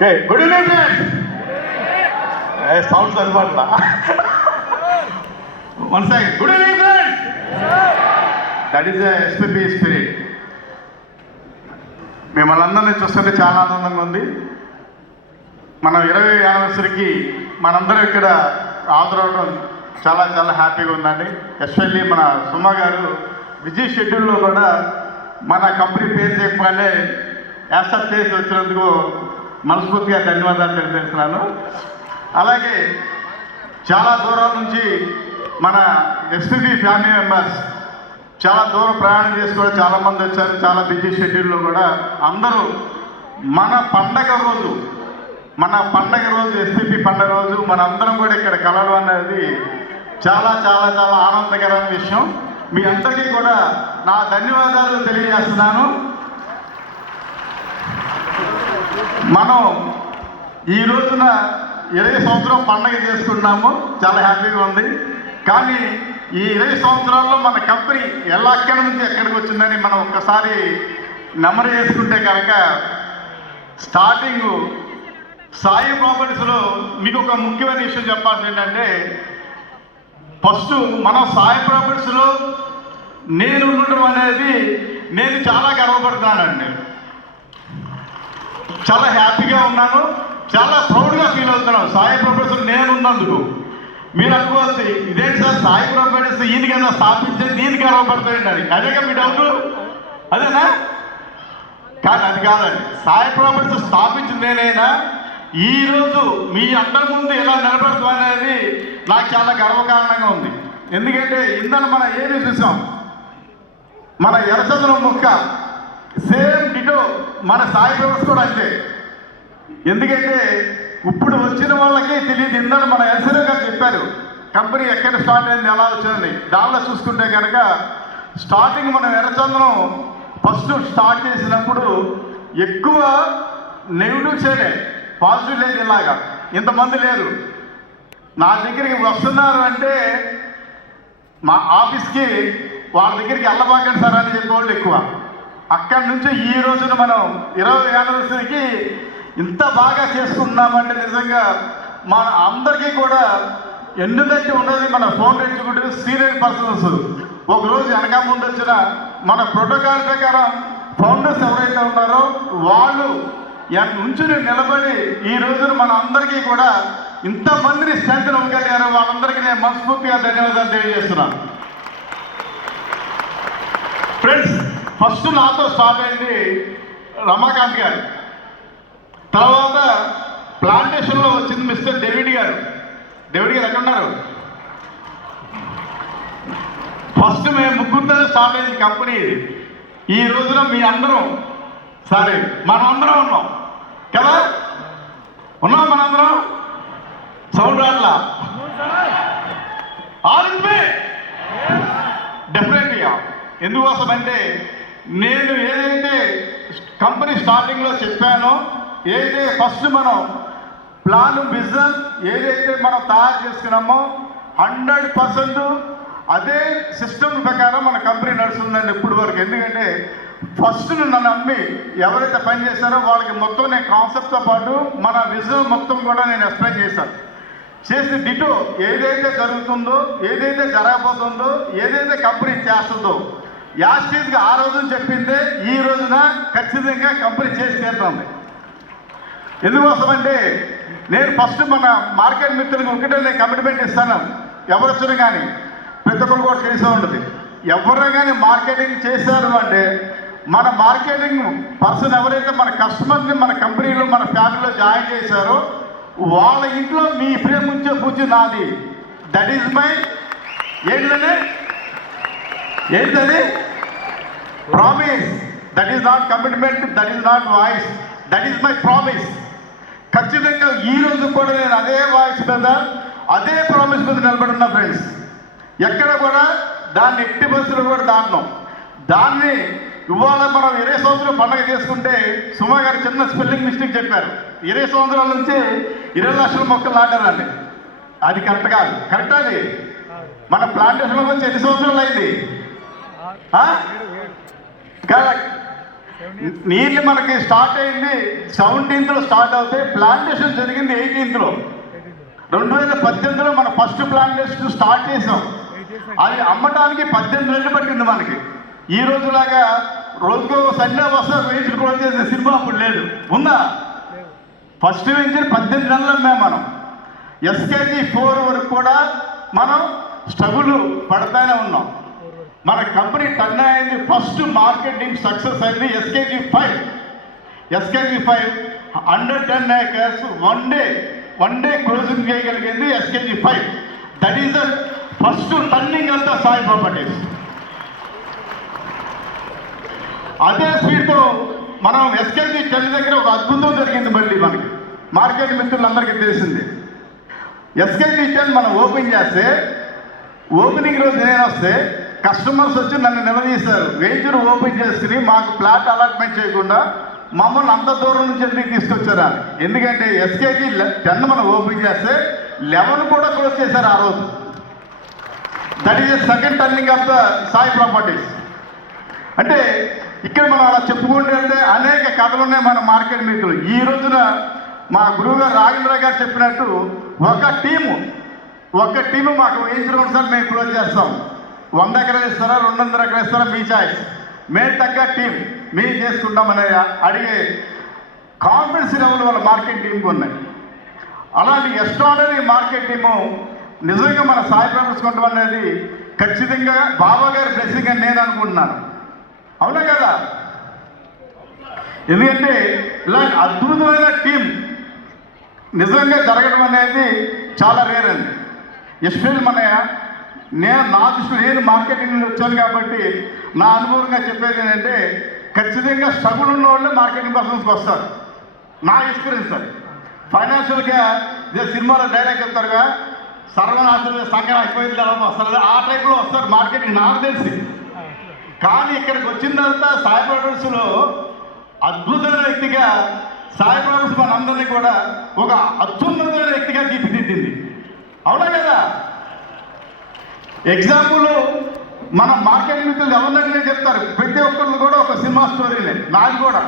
Okay, good evening friends. Sound సరిపడలా. One second. Good evening friends. That is SPP spirit. మిమ్మల్ని అందరినీ చూస్తుంటే చాలా ఆనందంగా ఉంది. మనం 20వ యానివర్సరీకి మనందరం ఇక్కడ హాజరవడం చాలా చాలా హ్యాపీగా ఉందండి. ఎస్పెషల్లీ మన సుమ గారు బిజీ షెడ్యూల్లో కూడా మన కంపెనీ పేరు చెప్పగానే యాక్సెప్ట్ చేసి వచ్చినందుకు మనస్ఫూర్తిగా ధన్యవాదాలు తెలియజేస్తున్నాను. అలాగే చాలా దూరం నుంచి మన ఎస్పీబీ ఫ్యామిలీ మెంబర్స్ చాలా దూరం ప్రయాణం చేసి కూడా చాలామంది వచ్చారు. చాలా బిజీ షెడ్యూల్లో కూడా అందరూ మన పండగ రోజు ఎస్పీపీ పండగ రోజు మన అందరం కూడా ఇక్కడ కలవడం అనేది చాలా చాలా చాలా ఆనందకరమైన విషయం. మీ అందరికీ కూడా నా ధన్యవాదాలు తెలియజేస్తున్నాను. మనం ఈ రోజున 20 సంవత్సరం పండగ చేసుకున్నాము, చాలా హ్యాపీగా ఉంది. కానీ ఈ 20 సంవత్సరాల్లో మన కంపెనీ ఎలా ఎక్కడి నుంచి ఎక్కడికి వచ్చిందని మనం ఒక్కసారి నెమరు చేసుకుంటే కనుక స్టార్టింగ్ సాయి ప్రాపర్టీస్లో మీకు ఒక ముఖ్యమైన విషయం చెప్పాల్సి ఏంటంటే, ఫస్ట్ మనం సాయి ప్రాపర్టీస్లో నేను ఉండడం అనేది నేను చాలా గర్వపడుతున్నానండి. చాలా హ్యాపీగా ఉన్నాను, చాలా ప్రౌడ్గా ఫీల్ అవుతున్నాను సాయి ప్రాపర్టీస్లో నేను ఉన్నందుకు. మీరు అనుకోవచ్చు, ఇదేంటి సార్ సాయి ప్రాపర్టీస్ ఈయన కదా స్థాపించేది, నేను గర్వపడతాయండి. అదేగా మీ డౌట్, అదేనా? కానీ అది కాదండి. సాయి ప్రాపర్టీస్ స్థాపించింది నేనైనా ఈరోజు మీ అందరి ముందు ఎలా నిలబడతాం అనేది నాకు చాలా గర్వకారణంగా ఉంది. ఎందుకంటే ఇందని మనం ఏమి చూసాం, మన ఎర్రచంద్రం ముక్క సేమ్ డిటో మన సాయి ప్రాపర్టీస్ కూడా అంతే. ఎందుకంటే ఇప్పుడు వచ్చిన వాళ్ళకి తెలియదు. ఇందని మన ఎస్ఎల్ గారు చెప్పారు కంపెనీ ఎక్కడ స్టార్ట్ అయింది, ఎలా వచ్చిందని. దానిలో చూసుకుంటే కనుక స్టార్టింగ్ మనం ఎర్రచంద్రం ఫస్ట్ స్టార్ట్ చేసినప్పుడు ఎక్కువ నెగిటివ్ సైడే, పాజిటివ్ లేదు. ఇలాగా ఇంతమంది లేరు. నా దగ్గరికి వస్తున్నారు అంటే మా ఆఫీస్కి వాళ్ళ దగ్గరికి వెళ్ళబాకండి సార్ అని చెప్పేవాళ్ళు ఎక్కువ. అక్కడి నుంచి ఈ రోజున మనం 20వ యానివర్సరీకి ఇంత బాగా చేసుకుంటున్నామంటే నిజంగా మన అందరికీ కూడా ఎందుకంటే ఉన్నది మన ఫోన్ ఎగ్జిక్యూటివ్ సీనియర్ పర్సన్స్ ఒకరోజు వెనక ముందు వచ్చిన మన ప్రోటోకాల్ ప్రకారం ఫౌండర్స్ ఎవరైతే ఉన్నారో వాళ్ళు నుంచి నిలబడి ఈ రోజున మన అందరికీ కూడా ఇంతమందిని స్ట్రెంత్ ఇవ్వగలిగారు. వాళ్ళందరికీ నేను మనస్ఫూర్తిగా ధన్యవాదాలు తెలియజేస్తున్నాను. ఫ్రెండ్స్, ఫస్ట్ నాతో స్టార్ట్ అయింది రమాకాంత్ గారు, తర్వాత ప్లాంటేషన్లో వచ్చింది మిస్టర్ డేవిడ్ గారు. డేవిడ్ గారు ఎక్కడున్నారు? ఫస్ట్ మేము ముగ్గురితో స్టార్ట్ అయింది కంపెనీ. ఈ రోజున మీ అందరం సరే మనం అందరం ఉన్నాం కదా, ఉన్నాం మనందరం. సౌండ్ రాట్లా? డెఫినెట్గా. ఎందుకోసం అంటే నేను ఏదైతే కంపెనీ స్టార్టింగ్లో చెప్పానో, ఏదైతే ఫస్ట్ మనం ప్లాన్ విజన్ ఏదైతే మనం తయారు చేసుకున్నామో 100% అదే సిస్టమ్ ప్రకారం మన కంపెనీ నడుస్తుందండి ఇప్పటి వరకు. ఎందుకంటే ఫస్ట్ నన్ను నమ్మి ఎవరైతే పని చేశారో వాళ్ళకి మొత్తం నేను కాన్సెప్ట్తో పాటు మన విజన్ మొత్తం కూడా నేను ఎక్స్ప్లెయిన్ చేశాను. చేసి డిటో ఏదైతే జరుగుతుందో, ఏదైతే జరగబోతుందో, ఏదైతే కంపెనీ చేస్తుందో యాస్టీజ్గా ఆ రోజున చెప్పిందే ఈ రోజున ఖచ్చితంగా కంపెనీ చేసి తీరుతుంది. ఎందుకోసమంటే నేను ఫస్ట్ మన మార్కెట్ మిత్రులకు ఒకటే నేను కమిట్మెంట్ ఇస్తాను. ఎవరు వచ్చినా కానీ ప్రతి ఒక్కరు కూడా తెలిసే ఉంటుంది. ఎవరైనా కానీ మార్కెటింగ్ చేశారు అంటే మన మార్కెటింగ్ పర్సన్ ఎవరైతే మన కస్టమర్ని మన కంపెనీలో మన ఫ్యామిలీలో జాయిన్ చేశారో వాళ్ళ ఇంట్లో మీ ప్రేమ ఉంచే పూజ నాది. దట్ ఈజ్ మై ఏంటది promise. That is not commitment, that is not voice, that is my promise. ఖచ్చితంగా ఈ రోజు కూడా నేను అదే వాయిస్ మీద అదే ప్రామిస్ మీద నిలబడున్నా ఫ్రెండ్స్. ఎక్కడ కూడా దాన్ని ఎట్టి బస్సులు కూడా దాటినాం. దాన్ని ఇవాళ మనం 20 సంవత్సరాలు పండగ చేసుకుంటే సుమా గారు చిన్న స్పెల్లింగ్ మిస్టేక్ చెప్పారు. 20 సంవత్సరాల నుంచి 20 లక్షల మొక్కలు నాటారండి. అది కరెక్ట్ కాదు. కరెక్ట్ అది మన ప్లాంటేషన్లో వచ్చి ఎన్ని సంవత్సరాలు అయింది? కరెక్ట్. నీళ్ళు మనకి స్టార్ట్ అయింది 17th స్టార్ట్ అవుతాయి. ప్లాంటేషన్ జరిగింది 18th 2018 మనం ఫస్ట్ ప్లాంటేషన్ స్టార్ట్ చేసాం. అది అమ్మటానికి 18 నెలలు పట్టింది మనకి. ఈ రోజులాగా రోజుకో సండే వస్తా వెంచర్ కూడా చేసే సినిమా అప్పుడు లేదు, ఉందా? ఫస్ట్ వెంచర్ 18 నెలలు అమ్మాం మనం. SKG 4 వరకు కూడా మనం స్ట్రగుల్ పడతానే ఉన్నాం. మన కంపెనీ టర్న్ అయింది, ఫస్ట్ మార్కెటింగ్ సక్సెస్ అయింది SKG 5. SKG 5 110 acres one day closing చేయగలిగింది SKG 5. That is the first turning of the Sai properties. అదే స్పీడ్తో మనం SKG 10 దగ్గర ఒక అద్భుతం జరిగింది. మళ్ళీ మనకి మార్కెట్ మిత్రులందరికీ తెలిసింది. SKG 10 మనం ఓపెన్ చేస్తే ఓపెనింగ్ రోజు నేను వస్తే కస్టమర్స్ వచ్చి నన్ను నిలదీశారు, వెంచర్ ఓపెన్ చేసుకుని మాకు ప్లాట్ అలాట్మెంట్ చేయకుండా మమ్మల్ని అంత దూరం నుంచి ఎందుకు తీసుకొచ్చారా? ఎందుకంటే SKG 10 మనం ఓపెన్ చేస్తే 11 కూడా క్లోజ్ చేశారు ఆ రోజు. That is the second turning of the Sai properties. అంటే ఇక్కడ మనం అలా చెప్పుకుంటే అనేక కథలు ఉన్నాయి మన మార్కెట్ మిత్రులు. ఈ రోజున మా గురువుగారు రాఘవేంద్ర గారు చెప్పినట్టు ఒక టీము మాకు వేయించడం సార్ మేము క్లోజ్ చేస్తాం. 100 ఎకరాలు ఇస్తారా, 200 ఎకరాలు ఇస్తారా, మీ చాయిస్, మేము తగ్గ టీం మేము చేసుకుంటామని అడిగే కాన్ఫిడెన్స్ లెవెల్ వాళ్ళ మార్కెట్ టీంకి ఉన్నాయి. అలాంటి ఎక్స్ట్రాడనరీ మార్కెట్ టీము నిజంగా మన సాయి ప్రాపర్టీస్ కొనడం అనేది ఖచ్చితంగా బాబా గారి బ్లెస్సింగ్ అని నేను అనుకుంటున్నాను. అవునా కదా? ఎందుకంటే ఇలాంటి అద్భుతమైన టీం నిజంగా జరగడం అనేది చాలా రేర్ అండి. ఎస్పెషల్ నా దృష్టిలో నేను మార్కెటింగ్ వచ్చాను కాబట్టి నా అనుభవంగా చెప్పేది ఏంటంటే ఖచ్చితంగా స్ట్రగుల్ ఉన్న వాళ్ళే మార్కెటింగ్ పర్సన్స్కి వస్తారు. నా ఎక్స్పీరియన్స్ అది. ఫైనాన్షియల్గా ఇదే సినిమాలో డైలాగ్ చెప్తారుగా, సర్వనాశనం సంఘం అయిపోయిన తర్వాత వస్తారు, ఆ టైప్లో వస్తారు మార్కెటింగ్ నాకు తెలిసి. కానీ ఇక్కడికి వచ్చిన తర్వాత సాయి ప్రాపర్టీస్లో అద్భుతమైన వ్యక్తిగా సాయి ప్రాపర్టీస్ మనందరినీ కూడా ఒక అత్యున్నతమైన వ్యక్తిగా తీర్చిదిద్దింది. అవునా కదా? ఎగ్జాంపుల్ మన మార్కెట్ మిత్రులు ఎవరినైనా చెప్తారు, ప్రతి ఒక్కళ్ళు కూడా ఒక సినిమా స్టోరీనే. నాది కూడా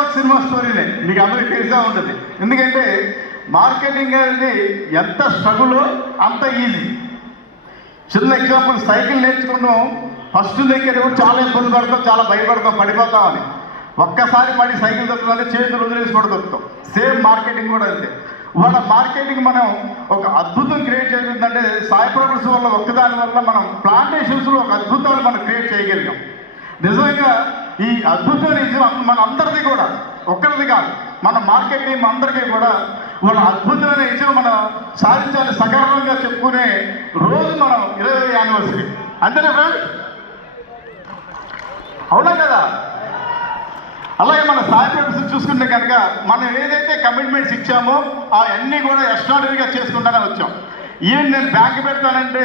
ఒక సినిమా స్టోరీనే, మీకు అందరికీ తెలిసే ఉంటుంది. ఎందుకంటే మార్కెటింగ్ అనేది ఎంత స్ట్రగుల్ అంత ఈజీ. చిన్న ఎగ్జాంపుల్, సైకిల్ నేర్చుకున్నాం, ఫస్ట్ దగ్గర చాలా ఇబ్బంది పడతాం, చాలా భయపడతాం, పడిపోతాం అని. ఒక్కసారి పడి సైకిల్ దొరుకుతుందంటే చేతులు వదిలేసి కూడా దొరుకుతాం. సేమ్ మార్కెటింగ్ కూడా అంతే. వాళ్ళ మార్కెటింగ్ మనం ఒక అద్భుతం క్రియేట్ చేసిందంటే సాయి ప్రాపర్టీస్ వల్ల ఒక్కదాని వల్ల మనం ప్లాంటేషన్స్లో ఒక అద్భుతాలు మనం క్రియేట్ చేయగలిగాం. నిజంగా ఈ అద్భుతాన్ని మన అందరిది కూడా, ఒక్కరిది కాదు, మన మార్కెట్ టీం అందరికీ కూడా వాళ్ళ అద్భుతమైన విజయం మనం సాధించాలని సగర్వంగా చెప్పుకునే రోజు మనం 20వ యానివర్సరీ. అంతేనా ఫ్రెండ్స్? అవునా కదా? అలాగే మన సాయి ప్రాపర్టీస్ చూసుకుంటే కనుక మనం ఏదైతే కమిట్మెంట్స్ ఇచ్చామో అవన్నీ కూడా ఎక్స్ట్రాడనరీగా చేసుకుంటానే వచ్చాం. ఈవెన్ నేను బ్యాంక్ పెడతానంటే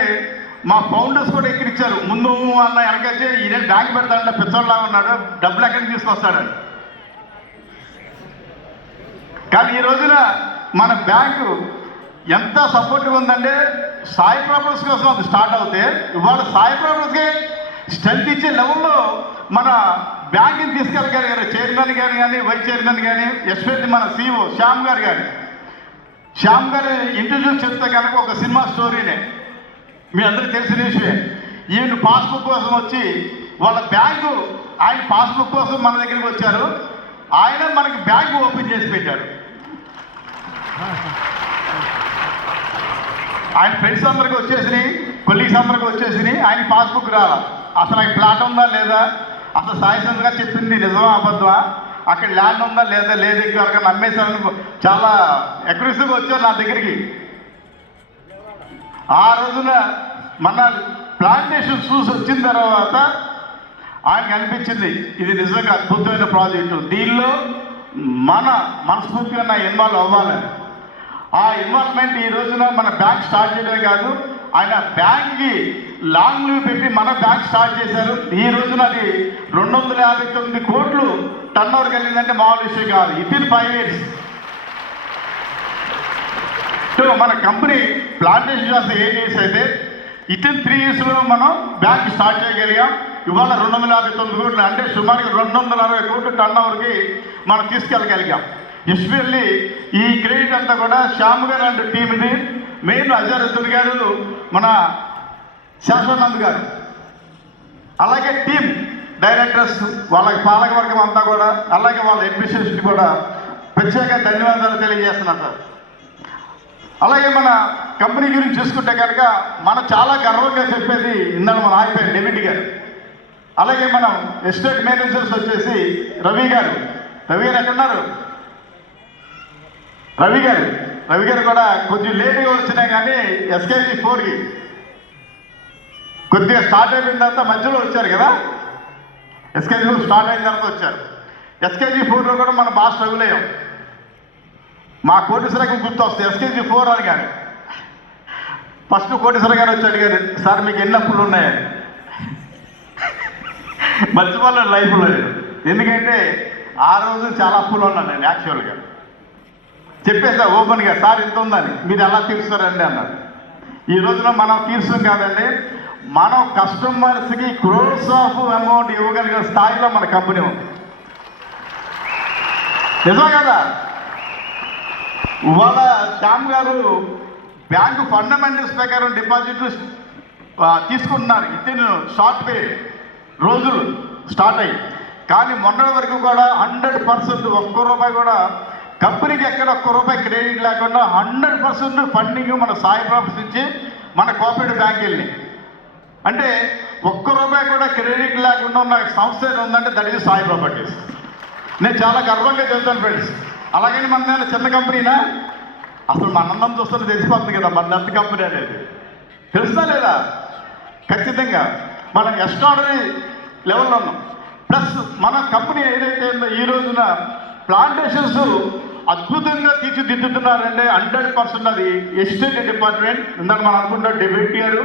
మా ఫౌండర్స్ కూడా ఎక్కిరిచ్చారు. ముందు అన్న వెనకొచ్చి ఈయన బ్యాంక్ పెడతానంటే పిచ్చోళ్ళలాగా ఉన్నాడు, డబ్బులు ఎక్కడికి తీసుకొస్తాడని. కానీ ఈ రోజున మన బ్యాంకు ఎంత సపోర్టివ్ ఉందంటే సాయి ప్రాపర్టీస్ కోసం అది స్టార్ట్ అవుతే ఇవాళ సాయి ప్రాపర్టీస్కి స్ట్రెంత్ ఇచ్చే లెవెల్లో మన బ్యాంకుని తీసుకెళ్ళగలిగారు. చైర్మన్ గారు కానీ, వైస్ చైర్మన్ కానీ, ఎస్పెషల్లీ మన CEO శ్యామ్ గారు ఇంటర్వ్యూస్ చెప్తే కనుక ఒక సినిమా స్టోరీనే, మీ అందరికీ తెలిసిన విషయమే. ఈయన పాస్బుక్ కోసం వచ్చి వాళ్ళ బ్యాంకు, ఆయన పాస్బుక్ కోసం మన దగ్గరికి వచ్చారు. ఆయన మనకి బ్యాంకు ఓపెన్ చేసి పెట్టారు. ఆయన ఫ్రెండ్స్ అందరికి వచ్చేసినాయి, కొలీగ్స్ అందరికి వచ్చేసినాయి. ఆయన పాస్బుక్ రాలా. అసలు ఆయన ప్లాట్ ఉందా లేదా, అసలు సాయి చంద్ర గారు చెప్పింది నిజమా అబద్ధమా, అక్కడ ల్యాండ్ ఉందా లేదా, లేదు ఇంకా నమ్మేశారని చాలా అగ్రెసివ్గా వచ్చారు నా దగ్గరికి. ఆ రోజున మన ప్లాంటేషన్ చూసి వచ్చిన తర్వాత ఆయనకు అనిపించింది ఇది నిజంగా అద్భుతమైన ప్రాజెక్టు, దీనిలో మనస్ఫూర్తిగా నా ఇన్వాల్వ్ అవ్వాలని. ఆ ఇన్వాల్వ్మెంట్ ఈ రోజున మన బ్యాంక్ స్టార్ట్ చేయడమే కాదు, ఆయన బ్యాంక్కి లాంగ్ లీవ్ పెట్టి మన బ్యాంక్ స్టార్ట్ చేశారు. ఈ రోజున అది 259 కోట్లు టర్న్ ఓవర్ కలిగిందంటే మామూలు విషయం కాదు. వితిన్ 5 years మన కంపెనీ ప్లాంటేషన్ చేస్తే 8 years అయితే వితిన్ 3 yearsలో మనం బ్యాంక్ స్టార్ట్ చేయగలిగాం. ఇవాళ 259 కోట్లు, అంటే సుమారుగా 260 కోట్లు టర్న్ ఓవర్కి మనం తీసుకెళ్ళగలిగాం. ఎస్పెషల్లీ ఈ క్రెడిట్ అంతా కూడా శ్యామ్ గారు అండ్ టీం ఇది. మెయిన్ అజరుద్దీన్ గారు, మన శాశ్వతానంద్ గారు, అలాగే టీం డైరెక్టర్స్, వాళ్ళకి పాలకవర్గం అంతా కూడా, అలాగే వాళ్ళ అడ్మినిస్ట్రేషన్ కూడా ప్రత్యేక ధన్యవాదాలు తెలియజేస్తున్నారు సార్. అలాగే మన కంపెనీ గురించి చూసుకుంటే కనుక మనం చాలా గర్వంగా చెప్పేది ఇందాక మన ఆగిపోయారు డెవిడ్ గారు. అలాగే మనం ఎస్టేట్ మేనేజర్స్ వచ్చేసి రవి గారు ఎక్కడున్నారు? రవి గారు కూడా కొంచెం లేట్గా వచ్చినా కానీ ఎస్కేజీ 4కి కొద్దిగా స్టార్ట్ అయిపోయిన తర్వాత మధ్యలో వచ్చారు కదా. ఎస్కేజీ 4 స్టార్ట్ అయిన తర్వాత వచ్చారు. ఎస్కేజీ 4లో కూడా మనం బాగా స్ట్రగుల్ అయ్యాం. మా కోటేశ్వరకి గుర్తు వస్తుంది ఎస్కేజీ 4 అని. కానీ ఫస్ట్ కోటేశ్వర గారు వచ్చి అడిగారు, సార్ మీకు ఎన్ని అప్పులు ఉన్నాయని. మర్చిపోలేదు లైఫ్లో లేదు, ఎందుకంటే ఆ రోజు చాలా అప్పులు ఉన్నాను నేను. యాక్చువల్గా చెప్పేసా ఓపెన్గా, సార్ ఇంత ఉందని, మీరు ఎలా తీరుస్తారండి అన్నారు. ఈ రోజున మనం తీర్చాం కాదండి, మనం కస్టమర్స్కి క్రోర్స్ ఆఫ్ అమౌంట్ ఇవ్వగలిగే స్థాయిలో మన కంపెనీ ఉంది. నిజం కదా? ఇవాళ శ్యామ్ గారు బ్యాంకు ఫండమెంటల్స్ ప్రకారం డిపాజిట్లు తీసుకుంటున్నారు. ఇతను షార్ట్ పీరియడ్ రోజులు స్టార్ట్ అయ్యి, కానీ మొన్నటి వరకు కూడా 100% ఒక్క రూపాయి కూడా కంపెనీకి ఎక్కడ ఒక్క రూపాయి క్రెడిట్ లేకుండా 100% ఫండింగ్ మన సాయి ప్రాపర్టీస్ ఇచ్చి మన కోఆపరేటివ్ బ్యాంక్ వెళ్ళి, అంటే ఒక్క రూపాయి కూడా క్రెడిట్ లేకుండా ఉన్న సంస్థ ఉందంటే దట్ ఈజ్ సాయి ప్రాపర్టీస్. నేను చాలా గర్వంగా చెప్తాను ఫ్రెండ్స్. అలాగని మన చిన్న కంపెనీనా? అసలు మన అందం చూస్తే తెలిసిపోతుంది కదా మన ఎంత కంపెనీ అనేది. తెలుసా లేదా? ఖచ్చితంగా మనం ఎక్స్ట్రాడనరీ లెవెల్లో ఉన్నాం. ప్లస్ మన కంపెనీ ఏదైతే ఉందో ఈ రోజున ప్లాంటేషన్స్ అద్భుతంగా తీర్చిదిద్దుతున్నారంటే 100% అది ఎస్టేట్ డిపార్ట్మెంట్. ఇందాక మనం అనుకుంటాం డెప్యూటీ గారు,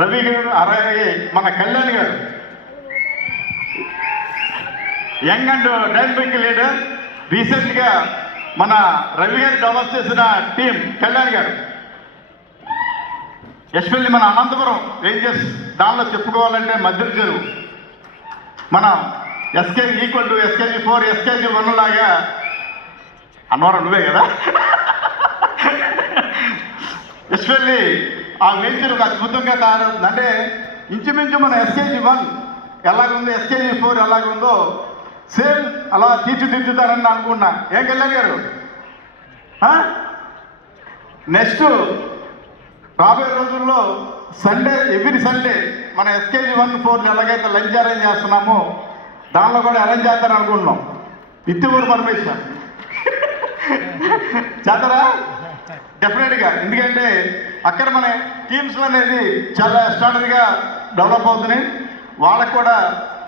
రవి గారు, అలాగే మన కళ్యాణ్ గారు, యంగ్ అండ్ డైనమిక్ లీడర్. రీసెంట్గా మన రవి గారు డెవలప్ చేసిన టీం కళ్యాణ్ గారు, ఎస్పెషల్లీ మన అనంతపురం రేంజర్స్ దానిలో చెప్పుకోవాలంటే మధ్య చెరువు, మన SKG equal to SKG 4, SKG 1 లాగా. అన్నవరం నువ్వే కదా. ఎస్పెషల్లీ ఆ వెంచర్ ఒక అద్భుతంగా తయారవుతుంది. అంటే ఇంచుమించు మన ఎస్కేజీ 1 ఎలాగుందో, ఎస్కేజీ 4 ఎలాగుందో సేమ్ అలా తీర్చిదిద్దుతారని అనుకున్నా. ఏం కళ్యాణ్ గారు? నెక్స్ట్ రాబోయే రోజుల్లో సండే, ఎవ్రీ సండే మన ఎస్కేజీ 1, 4 ఎలాగైతే లంచ్ అరేంజ్ చేస్తున్నామో దానిలో కూడా అరేంజ్ చేస్తారని అనుకుంటున్నాం. ఇత్తిమూరు పర్మిషన్ చేస్తారా? డెఫినెట్గా. ఎందుకంటే అక్కడ మన టీమ్స్ అనేది చాలా ఎక్స్ట్రాడనరీగా డెవలప్ అవుతున్నాయి. వాళ్ళకు కూడా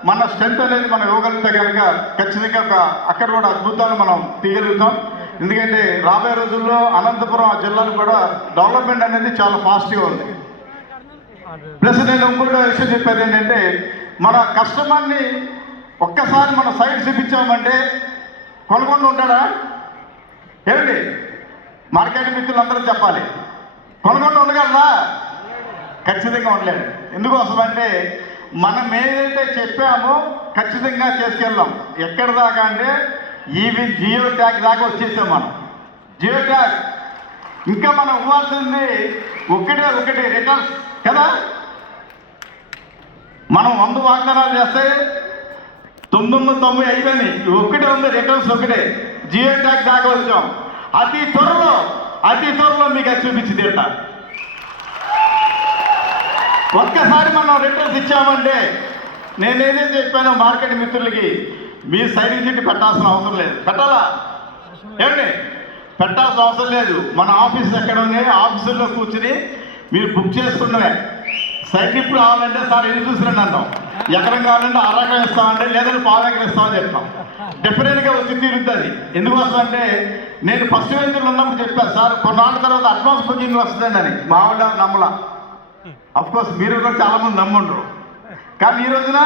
మన స్ట్రెంత్ అనేది మనం ఇవ్వగలిగితే కనుక ఖచ్చితంగా అక్కడ కూడా అద్భుతాలు మనం తీయగలుగుతాం. ఎందుకంటే రాబోయే రోజుల్లో అనంతపురం ఆ జిల్లాలో కూడా డెవలప్మెంట్ అనేది చాలా ఫాస్ట్గా ఉంది. ప్లస్ నేను ఇంకొక విషయం చెప్పేది ఏంటంటే, మన కస్టమర్ని ఒక్కసారి మన సైట్ చూపించామంటే కొనుక్కొని ఉంటాడా? ఏమిటి మార్కెట్ మిత్రులందరూ చెప్పాలి, కొనుక్కొని ఉండగలరా? ఖచ్చితంగా ఉండలేదు. ఎందుకోసం అంటే మనం ఏదైతే చెప్పామో ఖచ్చితంగా చేసుకెళ్ళాం. ఎక్కడ దాకా అంటే ఈవెన్ జియో ట్యాగ్ దాకా వచ్చేసాం మనం. జియో ట్యాగ్ ఇంకా మనం ఇవ్వాల్సింది ఒకటి రిటర్న్స్ కదా. మనం 100 వాగ్దానాలు చేస్తే 990 అయిపోయినాయి. ఒకటే ఉంది రిటర్న్స్, ఒకటే. జియో ట్యాగ్ దాకా వచ్చాం. అతి త్వరలో మీకు అది చూపించి తీరుతా. ఒక్కసారి మనం రిటర్న్స్ ఇచ్చామంటే నేనేదైతే చెప్పానో మార్కెట్ మిత్రులకి, మీ సైడ్ విజిట్ పెట్టాల్సిన అవసరం లేదు. పెట్టాలా? ఏమండి? పెట్టాల్సిన అవసరం లేదు. మన ఆఫీస్ ఎక్కడ ఉంది, ఆఫీసుల్లో కూర్చుని మీరు బుక్ చేసుకున్నవే. సైట్ ఇప్పుడు కావాలంటే సార్ ఎన్ని చూసిరండి అంటాం. ఎకరం కావాలంటే అరకం ఇస్తామంటే, లేదంటే పాదెకరం ఇస్తామని చెప్తాం. డెఫినెట్గా వచ్చి తీరుతుంది. ఎందుకోసం అంటే నేను ఫస్ట్ వెంచర్లు ఉన్నప్పుడు చెప్పాను, సార్ కొన్నాళ్ళ తర్వాత అడ్వాన్స్ బుకింగ్ వస్తుందండి అని. మా వాళ్ళ నమ్మలా. అఫ్కోర్స్ మీరు కూడా చాలామంది నమ్ముండ్రు. కానీ ఈ రోజున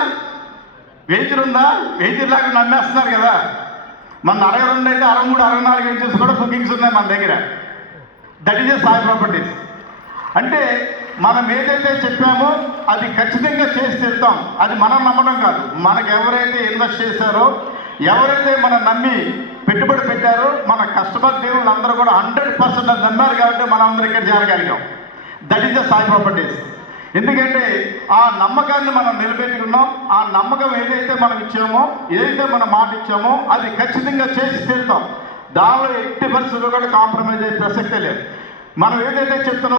వెంచర్ ఉందా, వెంచర్ లాగా నమ్మేస్తున్నారు కదా. మన 62 అయితే 63, 64 వెంచర్స్ కూడా బుకింగ్స్ ఉన్నాయి మన దగ్గర. That is Sai properties. అంటే మనం ఏదైతే చెప్పామో అది ఖచ్చితంగా చేసి తీరుతాం. అది మనం నమ్మడం కాదు, మనకు ఎవరైతే ఇన్వెస్ట్ చేశారో, ఎవరైతే మనం నమ్మి పెట్టుబడి పెట్టారో, మన కస్టమర్ దేవుళ్ళు అందరూ కూడా 100% అది నమ్మారు కాబట్టి మనం అందరూ ఇక్కడ చేరగలిగాం. That is the Sai properties. ఎందుకంటే ఆ నమ్మకాన్ని మనం నిలబెట్టుకున్నాం. ఆ నమ్మకం ఏదైతే మనం ఇచ్చామో, ఏదైతే మనం మాట ఇచ్చామో అది ఖచ్చితంగా చేసి తీరుతాం. దానిలో ఎట్టి పరిస్థితుల్లో కూడా కాంప్రమైజ్ అయ్యే ప్రసక్తే లేదు. మనం ఏదైతే చెప్తున్నామో